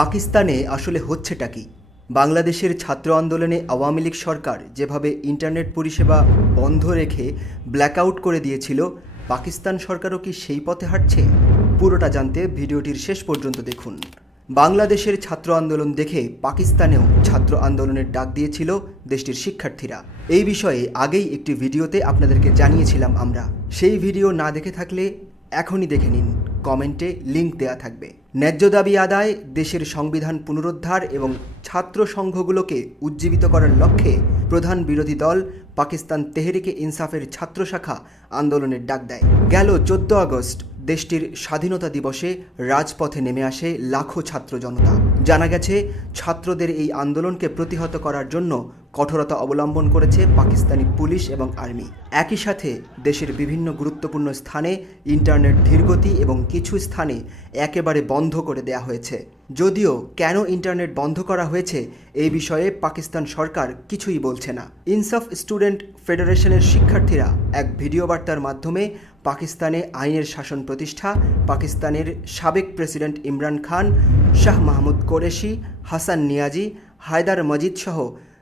পাকিস্তানে আসলে হচ্ছেটা কি? বাংলাদেশের ছাত্র আন্দোলনে আওয়ামী লীগ সরকার যেভাবে ইন্টারনেট পরিষেবা বন্ধ রেখে ব্ল্যাকআউট করে দিয়েছিল, পাকিস্তান সরকারও কি সেই পথে হাঁটছে? পুরোটা জানতে ভিডিওটির শেষ পর্যন্ত দেখুন। বাংলাদেশের ছাত্র আন্দোলন দেখে পাকিস্তানেও ছাত্র আন্দোলনের ডাক দিয়েছিল দেশটির শিক্ষার্থীরা। এই বিষয়ে আগেই একটি ভিডিওতে আপনাদেরকে জানিয়েছিলাম আমরা। সেই ভিডিও না দেখে থাকলে এখনই দেখে নিন। কমেন্টে লিংক দেয়া থাকবে। ন্যায্য দাবি আদায়, দেশের সংবিধান পুনরুদ্ধার এবং ছাত্র সংঘগুলোকে উজ্জীবিত করার লক্ষ্যে প্রধান বিরোধী দল পাকিস্তান তেহরিকে ইনসাফের ছাত্র শাখা আন্দোলনের ডাক দেয়। গেল চোদ্দ আগস্ট, দেশটির স্বাধীনতা দিবসে রাজপথে নেমে আসে লাখো ছাত্র জনতা। জানা গেছে, ছাত্রদের এই আন্দোলনকে প্রতিহত করার জন্য কঠোরতা অবলম্বন করেছে পাকিস্তানি পুলিশ এবং আর্মি। একই সাথে দেশের বিভিন্ন গুরুত্বপূর্ণ স্থানে ইন্টারনেট ধীরগতি এবং কিছু স্থানে একেবারে বন্ধ করে দেয়া হয়েছে। যদিও কেন ইন্টারনেট বন্ধ করা হয়েছে এই বিষয়ে পাকিস্তান সরকার কিছুই বলছে না। ইনসাফ স্টুডেন্ট ফেডারেশনের শিক্ষার্থীরা এক ভিডিও বার্তার মাধ্যমে পাকিস্তানে আইনের শাসন প্রতিষ্ঠা, পাকিস্তানের সাবেক প্রেসিডেন্ট ইমরান খান, শাহ মাহমুদ কোরেশি, হাসান নিয়াজি, হায়দার মজিদ সহ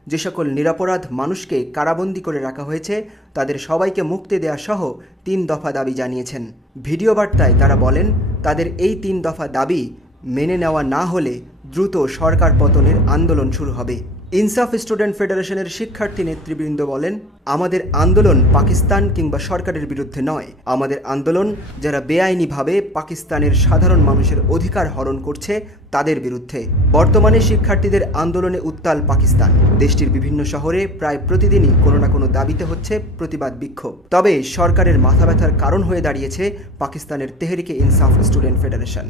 যে সকল নিরাপরাধ মানুষকে কারাবন্দী করে রাখা হয়েছে, তাদের সবাইকে মুক্তি দেওয়া সহ তিন দফা দাবি জানিয়েছেন। ভিডিও বার্তায় তারা বলেন, তাদের এই তিন দফা দাবি মেনে নেওয়া না হলে দ্রুত সরকার পতনের আন্দোলন শুরু হবে। ইনসাফ স্টুডেন্ট ফেডারেশনের শিক্ষার্থী নেতৃবৃন্দ বলেন, আমাদের আন্দোলন পাকিস্তান কিংবা সরকারের বিরুদ্ধে নয়। আমাদের আন্দোলন যারা বেআইনিভাবে পাকিস্তানের সাধারণ মানুষের অধিকার হরণ করছে, তাদের বিরুদ্ধে। বর্তমানে শিক্ষার্থীদের আন্দোলনে উত্তাল পাকিস্তান। দেশটির বিভিন্ন শহরে প্রায় প্রতিদিনই কোনো না কোনো দাবিতে হচ্ছে প্রতিবাদ বিক্ষোভ। তবে সরকারের মাথা ব্যথার কারণ হয়ে দাঁড়িয়েছে পাকিস্তানের তেহরিকে ইনসাফ স্টুডেন্ট ফেডারেশন।